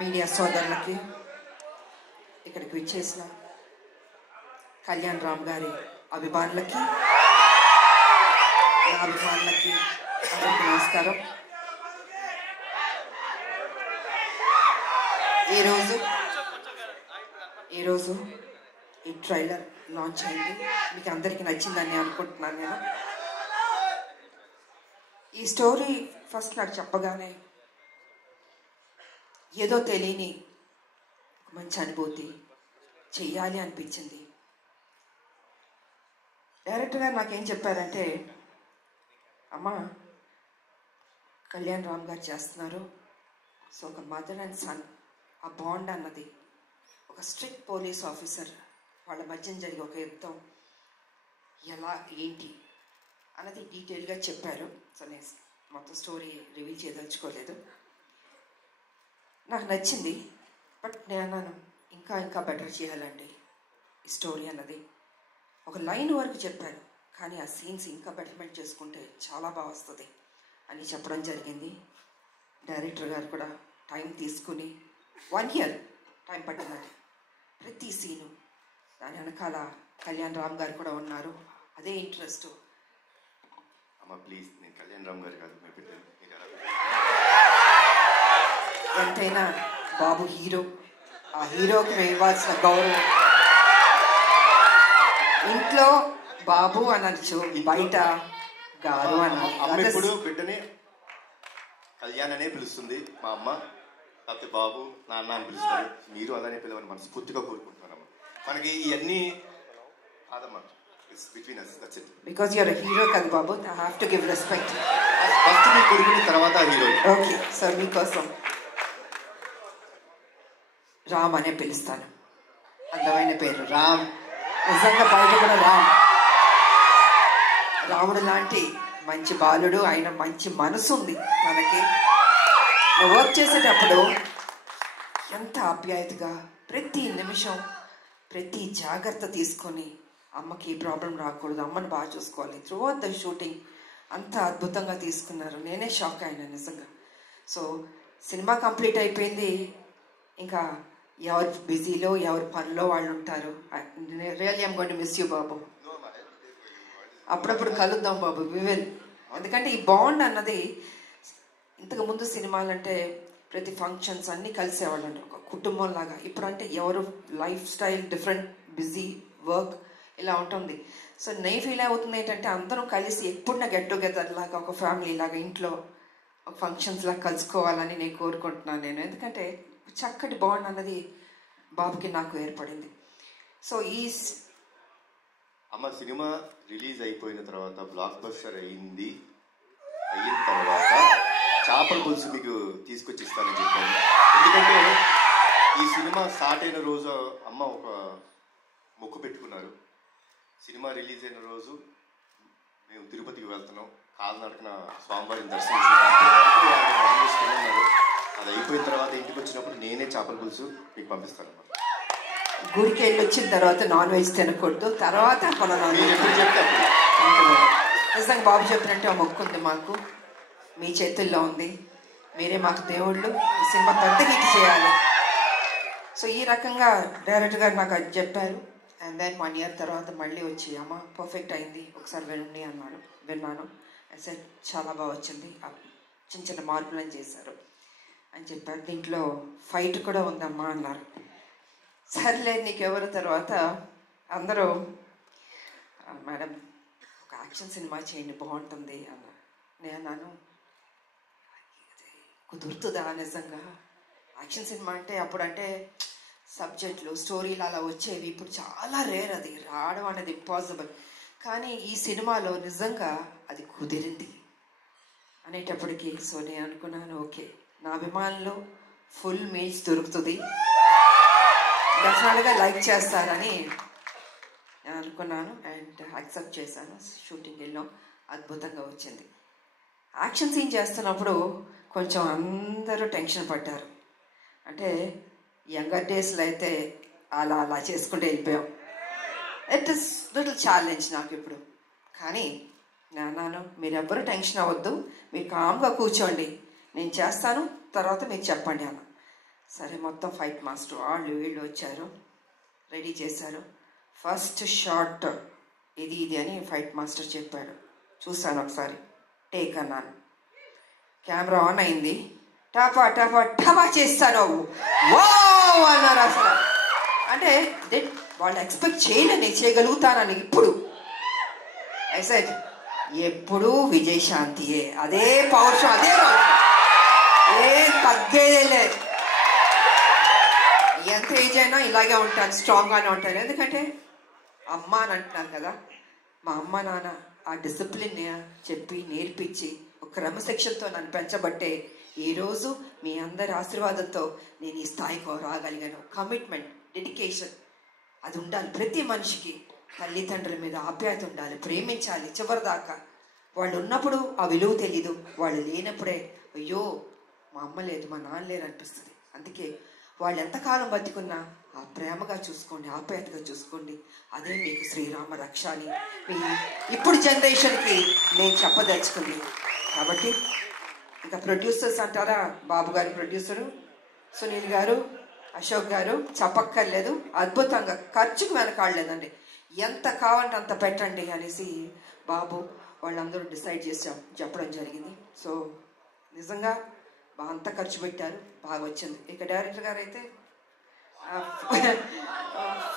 Media సోదరులకి, ఇక్కడికి విచ్చేసిన కళ్యాణ్ రామ్ గారి అభిమానులకి, నా అభిమానులకి అందరికీ నమస్కారం. ఈరోజు ఈ ట్రైలర్ లాంచ్ అయింది. మీకు అందరికీ నచ్చిందని అనుకుంటున్నాను. నేను ఈ స్టోరీ ఫస్ట్ నాకు చెప్పగానే ఏదో తెలియని మంచి అనుభూతి, చెయ్యాలి అనిపించింది. డైరెక్టర్ గారు నాకేం చెప్పారంటే, అమ్మ కళ్యాణ్ రామ్ గారు చేస్తున్నారు, సో ఒక మదర్ అండ్ సన్ ఆ బాండ్ అన్నది, ఒక స్ట్రిక్ట్ పోలీస్ ఆఫీసర్ వాళ్ళ మధ్యన జరిగే ఒక యుద్ధం ఎలా ఏంటి అన్నది డీటెయిల్గా చెప్పారు. సో నేను మొత్తం స్టోరీ రివీల్ చేయదలుచుకోలేదు. నాకు నచ్చింది. బట్ నేను ఇంకా ఇంకా బెటర్ చేయాలండి ఈ స్టోరీ అన్నది. ఒక లైన్ వరకు చెప్పాను, కానీ ఆ సీన్స్ ఇంకా బెటర్మెంట్ చేసుకుంటే చాలా బాగా వస్తుంది అని చెప్పడం జరిగింది. డైరెక్టర్ గారు కూడా టైం తీసుకుని 1 year టైం పట్టిందండి ప్రతి సీను. దాని వెనకాల కళ్యాణ్ రామ్ గారు కూడా ఉన్నారు. అదే ఇంట్రెస్ట్. అమ్మ ప్లీజ్, నేను కళ్యాణ్ రామ్ గారు కాదు, ఎంతైనా బాబు హీరో, ఆ హీరోకి ఇవ్వాల్సిన గౌరవం. ఇంట్లో బాబు అనొచ్చు, బయట గారు అమ్మ ఇప్పుడు బిడ్డని కళ్యాణ్ అనే పిలుస్తుంది మా అమ్మ, లేకపోతే బాబు నాన్న అని పిలుస్తారు. మీరు అలానే పిలవని మనస్ఫూర్తిగా కోరుకుంటున్నారమ్మ. మనకి ఇవన్నీ కాదమ్మా, between us, that's it. Because you're a hero కదా బాబు, I have to give respect. First మీ కొడుకుని తర్వాత హీరో. ఓకే సార్, మీకోసం రామ్ అనే పిలుస్తాను. అందమైన పేరు రామ్. నిజంగా బయట కూడా రాముడు లాంటి మంచి బాలుడు, ఆయన మంచి మనసు ఉంది మనకి. వర్క్ చేసేటప్పుడు ఎంత ఆప్యాయతగా, ప్రతి నిమిషం ప్రతి జాగ్రత్త తీసుకొని, అమ్మకి ఏ ప్రాబ్లం రాకూడదు, అమ్మని బాగా చూసుకోవాలి. త్రూ అవుట్ ద షూటింగ్ అంత అద్భుతంగా తీసుకున్నారు. నేనే షాక్ అయినా నిజంగా. సో సినిమా కంప్లీట్ అయిపోయింది. ఇంకా ఎవరు బిజీలో ఎవరు పనిలో వాళ్ళు ఉంటారు. Really I'm going to miss you బాబు. అప్పుడప్పుడు కలుద్దాం బాబు, వి విల్. ఎందుకంటే ఈ బాండ్ అన్నది, ఇంతకు ముందు సినిమాలంటే ప్రతి ఫంక్షన్స్ అన్నీ కలిసేవాళ్ళు అంటారు, ఒక కుటుంబం లాగా. ఇప్పుడు అంటే ఎవరు life style different, busy, work ఇలా ఉంటుంది. సో నేను ఫీల్ అవుతుంది ఏంటంటే, అందరం కలిసి ఎప్పుడు గెట్ టుగెదర్ లాగా, ఒక ఫ్యామిలీ లాగా ఇంట్లో ఒక ఫంక్షన్స్ లాగా కలుసుకోవాలని నేను కోరుకుంటున్నాను నేను. ఎందుకంటే చక్కటి బాండ్ అన్నది బాబుకి నాకు ఏర్పడింది. సో అమ్మ సినిమా రిలీజ్ అయిపోయిన తర్వాత, బ్లాక్ బస్టర్ అయిన తర్వాత చేపల పులుసు మీకు తీసుకొచ్చి ఇస్తానని చెప్పాను. ఎందుకంటే ఈ సినిమా స్టార్ట్ అయిన రోజు అమ్మ ఒక మొక్కు పెట్టుకున్నారు. సినిమా రిలీజ్ అయిన రోజు మేము తిరుపతికి వెళ్తున్నాం, కాలినడకన స్వామివారిని దర్శించుకున్నారు. అది అయిపోయిన తర్వాత ఇంటికి వచ్చినప్పుడు నేనే చేపల పులుసు మీకు పంపిస్తాను. గుడికి వెళ్ళి వచ్చిన తర్వాత నాన్ వెజ్ తినకూడదు, తర్వాత చెప్తే నిజంగా బాబు చెప్పినట్టు ఆ మొక్కు ఉంది మాకు, మీ చేతుల్లో ఉంది. మీరే మాకు దేవుళ్ళు, ఈ సినిమా పెద్ద హిట్ చేయాలి. సో ఈ రకంగా డైరెక్టర్ గారు నాకు అది చెప్పారు. అండ్ దెన్ 1 year తర్వాత మళ్ళీ వచ్చి, అమ్మ పర్ఫెక్ట్ అయింది, ఒకసారి వినండి అన్నాడు. విన్నాను. అసలు చాలా బాగా వచ్చింది, చిన్న చిన్న మార్పులను చేశారు అని చెప్పారు. దీంట్లో ఫైట్ కూడా ఉందమ్మా అన్నారు. సర్లే నీకెవరు. తర్వాత అందరూ, మేడం ఒక యాక్షన్ సినిమా చేయండి బాగుంటుంది అన్నారు. నేను అన్నాను, కుదురుతుందా నిజంగా? యాక్షన్ సినిమా అంటే అప్పుడంటే సబ్జెక్టులు, స్టోరీలు అలా వచ్చేవి. ఇప్పుడు చాలా రేర్, అది రావడం అనేది ఇంపాసిబుల్. కానీ ఈ సినిమాలో నిజంగా అది కుదిరింది అనేటప్పటికీ, సో నేను అనుకున్నాను, ఓకే నా అభిమానులు ఫుల్ మీల్స్ దొరుకుతుంది, డెఫినెట్గా లైక్ చేస్తారని నేను అనుకున్నాను. అండ్ యాక్సెప్ట్ చేశాను. షూటింగ్ వెళ్ళాం, అద్భుతంగా వచ్చింది. యాక్షన్ సీన్ చేస్తున్నప్పుడు కొంచెం అందరూ టెన్షన్ పడ్డారు. అంటే యంగర్ డేస్లో అయితే అలా అలా చేసుకుంటూ వెళ్ళిపోయాం. ఇట్ ఇస్ లిటిల్ ఛాలెంజ్ నాకు ఇప్పుడు. కానీ నాన్న మీరెవ్వరూ టెన్షన్ అవ్వద్దు, మీరు కామ్గా కూర్చోండి, నేను చేస్తాను, తర్వాత మీరు చెప్పండి అన్న. సరే మొత్తం ఫైట్ మాస్టర్ వాళ్ళు వీళ్ళు వచ్చారు, రెడీ చేశారు. ఫస్ట్ షాట్ ఇది అని ఫైట్ మాస్టర్ చెప్పాడు. చూశాను ఒకసారి, టేక్ అన్నాను. కెమెరా ఆన్ అయింది. టపా టపా టపా చేస్తాను, వావ్ అన్నారు. అసలు అంటే వాళ్ళు ఎక్స్పెక్ట్ చేయలే నేను చేయగలుగుతానని. ఇప్పుడు ఐ సెడ్ ఎప్పుడు విజయశాంతియే, అదే పౌరుషం, అదే ఏ తగ్గేదే లేదు. ఎంత ఏజ్ అయినా ఇలాగే ఉంటాను, స్ట్రాంగ్గానే ఉంటాను. ఎందుకంటే అమ్మ అని అంటున్నాను కదా, మా అమ్మ నాన్న ఆ డిసిప్లిన్ చెప్పి నేర్పించి ఒక క్రమశిక్షణతో నన్ను పెంచబట్టే ఈరోజు మీ అందరి ఆశీర్వాదంతో నేను ఈ స్థాయికి రాగలిగాను. కమిట్మెంట్, డెడికేషన్ అది ఉండాలి ప్రతి మనిషికి. తల్లిదండ్రుల మీద ఆప్యాయత ఉండాలి, ప్రేమించాలి చివరిదాకా. వాళ్ళు ఉన్నప్పుడు ఆ విలువ తెలీదు, వాళ్ళు లేనప్పుడే అయ్యో మా అమ్మ లేదు మా నాన్న లేరు అనిపిస్తుంది. అందుకే వాళ్ళు ఎంతకాలం బతికున్నా ఆ ప్రేమగా చూసుకోండి, ఆప్యాయతగా చూసుకోండి. అదే మీకు శ్రీరామ రక్ష అని మీ ఇప్పుడు జనరేషన్కి నేను చెప్పదలుచుకుంది. కాబట్టి ఇంకా ప్రొడ్యూసర్స్ అంటారా, బాబు గారు ప్రొడ్యూసరు, సునీల్ గారు, అశోక్ గారు చెప్పక్కర్లేదు, అద్భుతంగా ఖర్చుకు వెనకాడలేదండి. ఎంత కావాలంటే అంత పెట్టండి అనేసి బాబు వాళ్ళందరూ డిసైడ్ చేసి చెప్పడం జరిగింది. సో నిజంగా అంత ఖర్చు పెట్టారు, బాగా వచ్చింది. ఇక డైరెక్టర్ గారు అయితే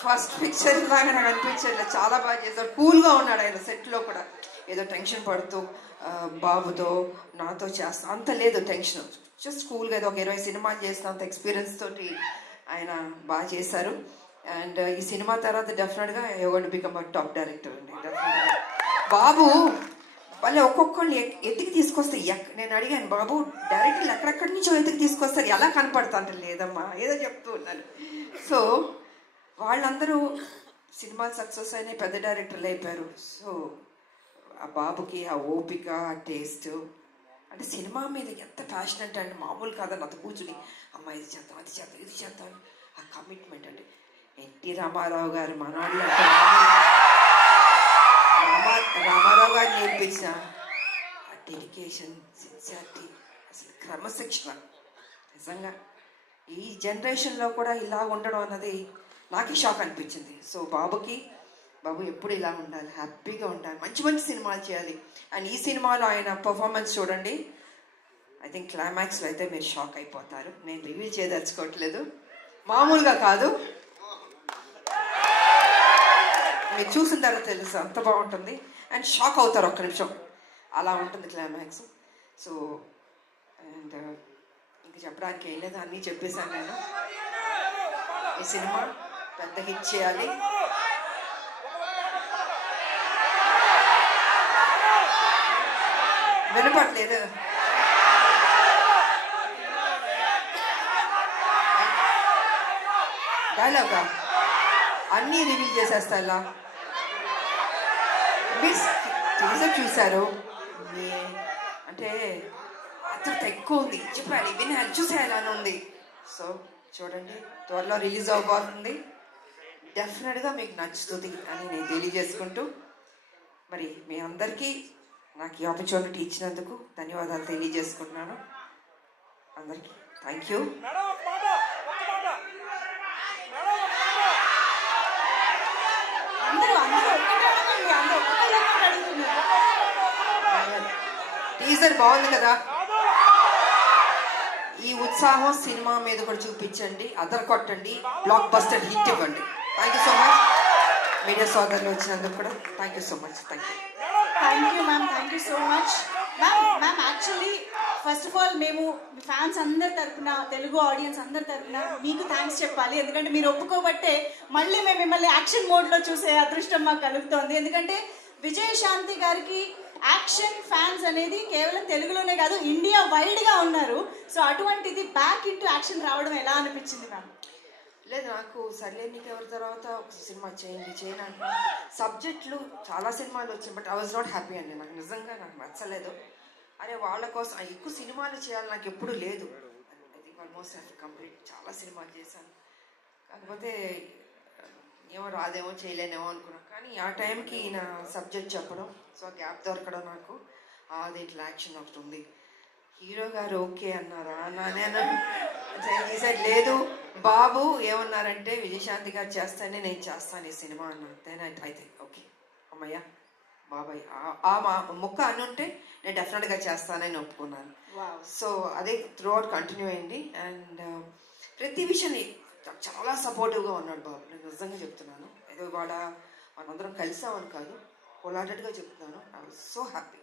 ఫస్ట్ పిక్చర్ లాగా నాకు అనిపించట్లేదు, చాలా బాగా చేశారు. కూల్గా ఉన్నాడు ఆయన సెట్లో కూడా. ఏదో టెన్షన్ పడుతూ బాబుతో నాతో చేస్తా అంత లేదు టెన్షన్, జస్ట్ కూల్గా ఏదో ఒక 20 సినిమాలు చేసిన అంత ఎక్స్పీరియన్స్ తోటి ఆయన బాగా చేశారు. అండ్ ఈ సినిమా తర్వాత డెఫినెట్గా ఎవరు బికమ్ టాప్ డైరెక్టర్ అండి. డెఫినెట్గా బాబు వాళ్ళు ఒక్కొక్కళ్ళు ఎత్తికి తీసుకొస్తే నేను అడిగాను, బాబు డైరెక్టర్లు ఎక్కడెక్కడి నుంచో ఎత్తికి తీసుకొస్తారు, ఎలా కనపడతా అంటే లేదమ్మా ఏదో చెప్తూ ఉన్నాను. సో వాళ్ళందరూ సినిమాలు సక్సెస్ అయినాయి, పెద్ద డైరెక్టర్లు అయిపోయారు. సో ఆ బాబుకి ఆ ఓపిక, ఆ టేస్ట్, అంటే సినిమా మీద ఎంత ప్యాషనెట్ అంటే మామూలు కాదని అంత కూర్చుని అమ్మ ఇది చేద్దాం అది చేద్దాం ఇది చేద్దాం ఆ కమిట్మెంట్. అంటే ఎన్టీ రామారావు గారు మనవాళ్ళు అంటే రామారావు గారు నేర్పించిన ఆ డెడికేషన్, సిన్సియారిటీ, అసలు క్రమశిక్షణ నిజంగా ఈ జనరేషన్లో కూడా ఇలా ఉండడం అన్నది నాకే షాక్ అనిపించింది. సో బాబు ఎప్పుడు ఇలా ఉండాలి, హ్యాపీగా ఉండాలి, మంచి మంచి సినిమాలు చేయాలి. అండ్ ఈ సినిమాలో ఆయన పర్ఫార్మెన్స్ చూడండి, ఐ థింక్ క్లైమాక్స్లో అయితే మీరు షాక్ అయిపోతారు. నేను రివీల్ చేయదలుచుకోవట్లేదు, మామూలుగా కాదు, మీరు చూసిన తర్వాత తెలుసు అంత బాగుంటుంది. అండ్ షాక్ అవుతారు ఒక్క నిమిషం, అలా ఉంటుంది క్లైమాక్స్. సో అండ్ ఇంక చెప్పడానికి ఏం లేదు, అన్నీ చెప్పేశాను నేను. ఈ సినిమా పెద్ద హిట్ చేయాలి. వినపట్లేదు, డైలాగా అన్నీ రివీల్ చేసేస్తా. ఇలా మీరు చూశారు, అంటే ఆతృత ఎక్కువ ఉంది, చెప్పాలి వినాలి చూసేయాలి అని ఉంది. సో చూడండి, త్వరలో రిలీజ్ అవబోతుంది, డెఫినెట్గా మీకు నచ్చుతుంది అని నేను తెలియజేసుకుంటూ, మరి మీ అందరికీ నాకు ఈ ఆపర్చునిటీ ఇచ్చినందుకు ధన్యవాదాలు తెలియజేసుకుంటున్నాను. అందరికీ థ్యాంక్ యూ. టీజర్ బాగుంది కదా, ఈ ఉత్సాహం సినిమా మీద కూడా చూపించండి, అదర్ కొట్టండి, బ్లాక్ బస్టర్ హిట్ ఇవ్వండి. Thank you so much. Media సోదరులు వచ్చినందుకు కూడా thank you so much. Thank you ma'am, thank you so much ma'am. Actually first of all మేము ఫ్యాన్స్ అందరి తరఫున, తెలుగు ఆడియన్స్ అందరి తరఫున మీకు థ్యాంక్స్ చెప్పాలి. ఎందుకంటే మీరు ఒప్పుకోబట్టే మళ్ళీ మేము మిమ్మల్ని యాక్షన్ మోడ్లో చూసే అదృష్టం మాకు కలుగుతోంది. ఎందుకంటే విజయశాంతి గారికి యాక్షన్ ఫ్యాన్స్ అనేది కేవలం తెలుగులోనే కాదు, ఇండియా వైడ్గా ఉన్నారు. సో అటువంటిది బ్యాక్ ఇంటూ యాక్షన్ రావడం ఎలా అనిపించింది మ్యామ్? లేదు, నాకు సర్లే నీకు ఎవరి తర్వాత ఒక సినిమా చేయను అంటే సబ్జెక్టులు చాలా సినిమాలు వచ్చాయి, but I was not happy అండి. నాకు నిజంగా నాకు నచ్చలేదు. అరే వాళ్ళ కోసం ఎక్కువ సినిమాలు చేయాలి నాకు ఎప్పుడు లేదు. I think almost have complete చాలా సినిమాలు చేశాను, కాకపోతే ఏమో రాదేమో చేయలేనేమో అనుకున్నాను. కానీ ఆ టైంకి నా సబ్జెక్ట్ చెప్పడం, సో గ్యాప్ దొరకడం నాకు అది ఇట్లా యాక్షన్ ఒకటి ఉంది. హీరో గారు ఓకే అన్నారా నేను ఈ సైడ్ లేదు. బాబు ఏమన్నారంటే విజయశాంతి గారు చేస్తానే నేను చేస్తాను ఈ సినిమా అన్నాను. దెన్ ఐ థింక్ ఓకే అమ్మయ్య బాబాయ్ ముక్క అనుంటే నేను డెఫినెట్గా చేస్తానని ఒప్పుకున్నాను. సో అదే త్రూ అవుట్ కంటిన్యూ అయింది. అండ్ ప్రతి విషయాన్ని చాలా సపోర్టివ్గా ఉన్నాడు బాబు. నేను నిజంగా చెప్తున్నాను, ఏదో ఇవాళ మనందరం కలిసామని కాదు, హోల్హార్టెడ్గా చెప్తున్నాను. I was so happy.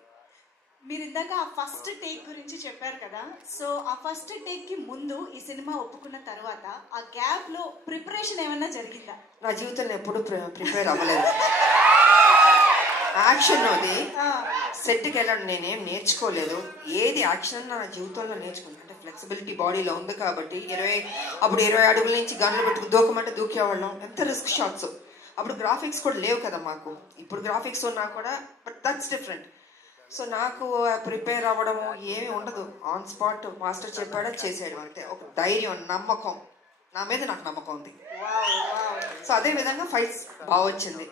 మీరు ఇందాక ఆ ఫస్ట్ టేక్ గురించి చెప్పారు కదా, సో ఆ ఫస్ట్ టేక్ కి ముందు ఈ సినిమా ఒప్పుకున్న తర్వాత ఆ గ్యాప్ లో ప్రిపరేషన్ ఏమన్నా జరిగిందా? నా జీవితంలో ఎప్పుడు ప్రిపేర్ అవ్వలేదు. యాక్షన్ అది సెట్కి వెళ్ళడం నేనేం నేర్చుకోలేదు. ఏది యాక్షన్ నా జీవితంలో నేర్చుకున్నాను అంటే ఫ్లెక్సిబిలిటీ బాడీలో ఉంది కాబట్టి. అప్పుడు 20 అడుగుల నుంచి గన్లు పెట్టుకుని దూకమంటే దూకేవాళ్ళం. ఎంత రిస్క్ షాట్స్. అప్పుడు గ్రాఫిక్స్ కూడా లేవు కదా మాకు. ఇప్పుడు గ్రాఫిక్స్ ఉన్నా కూడా, బట్ దట్స్ డిఫరెంట్. సో నాకు ప్రిపేర్ అవ్వడము ఏమీ ఉండదు. ఆన్ స్పాట్ మాస్టర్ చెప్పాడో చేసేయడం అంతే. ఒక ధైర్యం, నమ్మకం, నా మీద నాకు నమ్మకం ఉంది. సో అదే విధంగా ఫైట్స్ బాగా వచ్చింది.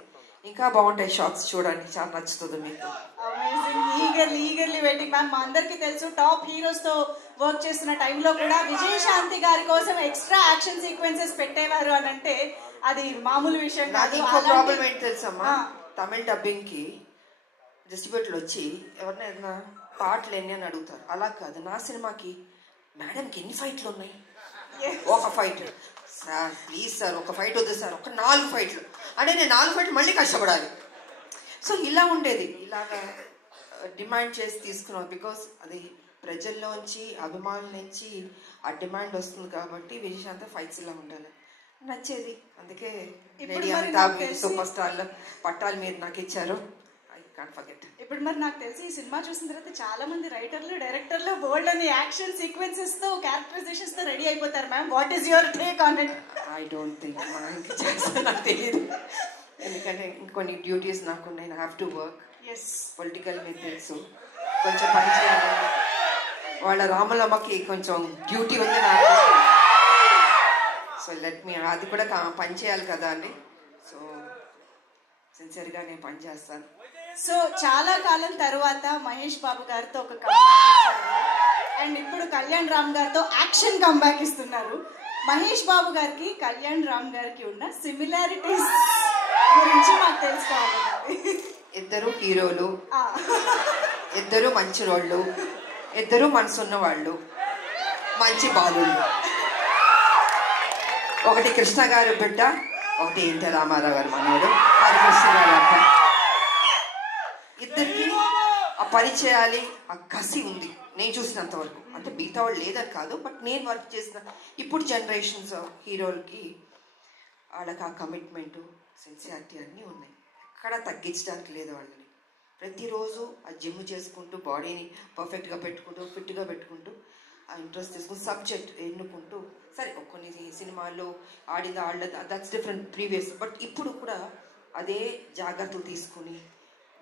ఇంకా బాగుంటాయి షాట్స్, చూడండి, చాలా నచ్చుతుంది మీకు. అమేజింగ్. Eagerly waiting ma'am. మా అందరికి తెలుసు టాప్ హీరోస్ తో వర్క్ చేస్తున్న టైంలో కూడా విజయశాంతి గారి కోసం ఎక్స్ట్రా యాక్షన్ సీక్వెన్సెస్ పెట్టేవారు అని అంటే అది మామూలు విషయం కాదు. ఇంకో ప్రాబ్లం ఏంటి తెలుసమ్మా, తమిళ డబ్బింగ్ కి డిస్ట్రిబ్యూటర్లు వచ్చి ఎవరైనా ఏదైనా పాటలు ఎన్ని అని అడుగుతారు. అలా కాదు, నా సినిమాకి మేడంకి ఎన్ని ఫైట్లు ఉన్నాయి? ఒక ఫైట్ సార్, ప్లీజ్ సార్ ఒక ఫైట్ వద్దు సార్, ఒక 4 ఫైట్లు అంటే నేను 4 ఫైట్లు మళ్ళీ కష్టపడాలి. సో ఇలా ఉండేది. ఇలాగా డిమాండ్ చేసి తీసుకున్నాం. బికాస్ అది ప్రజల్లోంచి, అభిమానుల నుంచి ఆ డిమాండ్ వస్తుంది కాబట్టి విజయశాంతి ఫైట్స్ ఇలా ఉండాలి, నచ్చేది. అందుకే రెడీ అంతా సూపర్ స్టార్లు పట్టాలు మీరు నాకు ఇచ్చారు. ఇప్పుడు మరి నాకు తెలిసి ఈ సినిమా చూసిన తర్వాత చాలా మంది రైటర్లు, డైరెక్టర్లు బోల్డ్ అని యాక్షన్ సీక్వెన్సెస్ తో, క్యారెక్టరైజేషన్స్ తో రెడీ అయిపోతారు. Ma'am, what is your take on it? I don't think ఇంకా చేస్తా, నాకు తెలియదు. ఎందుకంటే ఇంకొన్ని డ్యూటీస్ నాకు ఉన్నాయి. Have to work. పొలిటికల్ మీకు తెలుసు, కొంచెం పని చేయాలి. వాళ్ళ రాములమ్మకి కొంచెం డ్యూటీ ఉంది నాకు. సో లెట్ మీ, అది కూడా పని చేయాలి కదా అండి. సో సిన్సియర్గా నేను పని చేస్తాను. సో చాలా కాలం తర్వాత మహేష్ బాబు గారితో ఒక కంబ్యాక్ అండ్ ఇప్పుడు కళ్యాణ్ రామ్ గారితో యాక్షన్ కంబ్యాక్ ఇస్తున్నారు. మహేష్ బాబు గారికి కళ్యాణ్ రామ్ గారికి ఉన్న సిమిలారిటీస్ గురించి మాకు తెలుసుకోవాలి. ఇద్దరు హీరోలు, ఇద్దరు మంచి రోళ్ళు, ఇద్దరు మనసున్న వాళ్ళు, మంచి బాలుళ్ళు. ఒకటి కృష్ణ గారు బిడ్డ, ఒకటి ఎన్టీ రామారావు గారు మనవాడు, హరికృష్ణ గారు అక్క. ఇద్దరికి ఆ పరిచయాలి, ఆ కసి ఉంది నేను చూసినంత వరకు. అంటే మిగతా వాళ్ళు లేదని కాదు, బట్ నేను వర్క్ చేసిన ఇప్పుడు జనరేషన్స్ హీరోలకి వాళ్ళకి ఆ కమిట్మెంటు, సిన్సియారిటీ అన్నీ ఉన్నాయి. ఎక్కడ తగ్గించడానికి లేదు వాళ్ళని. ప్రతిరోజు ఆ జిమ్ చేసుకుంటూ, బాడీని పర్ఫెక్ట్గా పెట్టుకుంటూ, ఫిట్గా పెట్టుకుంటూ, ఆ ఇంట్రెస్ట్ తీసుకుని సబ్జెక్ట్ ఎన్నుకుంటూ, సరే కొన్ని సినిమాల్లో ఆడదా దట్స్ డిఫరెంట్ ప్రీవియస్, బట్ ఇప్పుడు కూడా అదే జాగ్రత్తలు తీసుకుని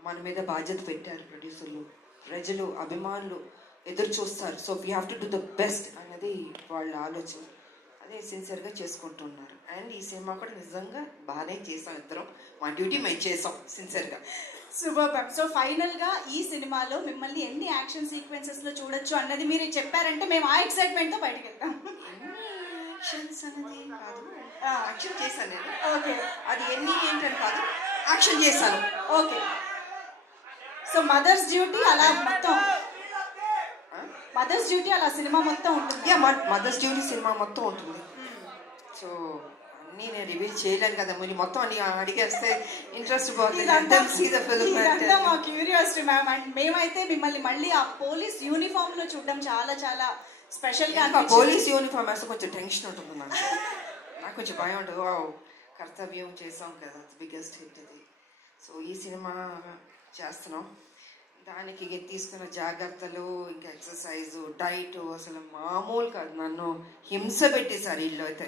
మన మీద బాధ్యత పెట్టారు ప్రొడ్యూసర్లు. ప్రజలు, అభిమానులు ఎదురు చూస్తారు. So we have to do the best అనేది వాళ్ళ ఆలోచన. అదే సిన్సియర్గా చేసుకుంటున్నారు. అండ్ ఈ సినిమా కూడా నిజంగా బాగానే చేసాం. ఇద్దరం మా డ్యూటీ మేము చేసాం సిన్సియర్గా. Super ma'am. సో ఫైనల్ గా ఈ సినిమాలో మిమ్మల్ని ఎన్ని యాక్షన్ సీక్వెన్సెస్ లో చూడొచ్చు అన్నది మీరు చెప్పారంటే మేము ఆ ఎక్సైట్మెంట్ తో బయటకు వెళ్తాం. యాక్షన్స్ అనేది కాదు, యాక్షన్ చేశాను నేను. ఓకే, అది ఎన్ని ఏంటని కాదు, యాక్షన్ చేశాను. ఓకే. సో మదర్స్ డ్యూటీ అలా మొత్తం, మదర్స్ డ్యూటీ అలా సినిమా మొత్తం ఉంటుంది. మదర్స్ డ్యూటీ సినిమా మొత్తం ఉంటుంది. సో అన్నీ నేను రివీల్ చేయలేను కదా, మీరు మొత్తం అన్ని అడిగేస్తే ఇంట్రెస్ట్ పోతుంది. మా క్యూరియాసిటీ మ్యామ్. అండ్ మేమైతే మిమ్మల్ని మళ్ళీ ఆ పోలీస్ యూనిఫామ్ లో చూడడం చాలా చాలా స్పెషల్ గా. పోలీస్ యూనిఫామ్ వేస్తే కొంచెం టెన్షన్ ఉంటుంది నాకు కొంచెం భయం ఉంటుంది. కర్తవ్యం చేసాం కదా, బిగ్గెస్ట్ హిట్ ఇది. సో ఈ సినిమా చేస్తున్నాం, దానికి తీసుకున్న జాగ్రత్తలు, ఇంకా ఎక్సర్సైజ్, డైట్ అసలు మామూలు కాదు. నన్ను హింస పెట్టేశారు ఇల్లు అయితే.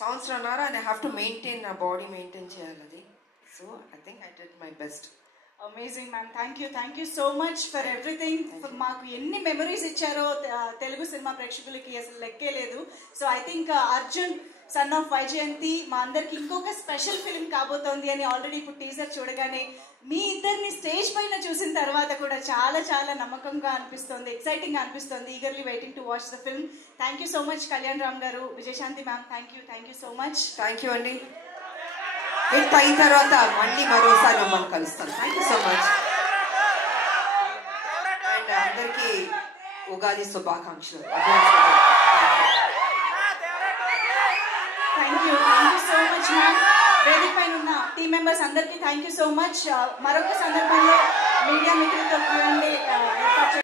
సంవత్సరంన్నర ఐ హ్యావ్ టు మెయింటైన్, నా బాడీ మెయింటైన్ చేయాలి అది. So I think I did my best. Amazing ma'am, thank you so much for everything. మాకు ఎన్ని మెమరీస్ ఇచ్చారో తెలుగు సినిమా ప్రేక్షకులకి అసలు లెక్కే లేదు. So I think Arjun son of Vyjayanthi మా అందరికి ఇంకొక స్పెషల్ ఫిల్మ్ కాబోతోంది అని ఆల్రెడీ ఇప్పుడు టీజర్ చూడగానే మీ ఇద్దరిని స్టేజ్ పైన చూసిన తర్వాత కూడా చాలా చాలా నమ్మకంగా అనిపిస్తుంది, ఎక్సైటింగ్ గా అనిపిస్తుంది. Eagerly waiting to watch the film. Thank you so much Kalyan Ram garu, Vijayashanti ma'am, thank you so much. Thank you అండి. హిట్ అయిన తర్వాత మళ్ళీ మరోసారి మిమ్మల్ని కలుస్తాను. Thank you so much. And అందరికీ ఉగాది శుభాకాంక్షలు. Thank you so much ma'am. వేదిక పైన ఉన్న టీమ్ మెంబర్స్ అందరికీ థ్యాంక్ యూ సో మచ్. మరొక సందర్భంలో మీడియా మిత్రులతో ఏర్పాటు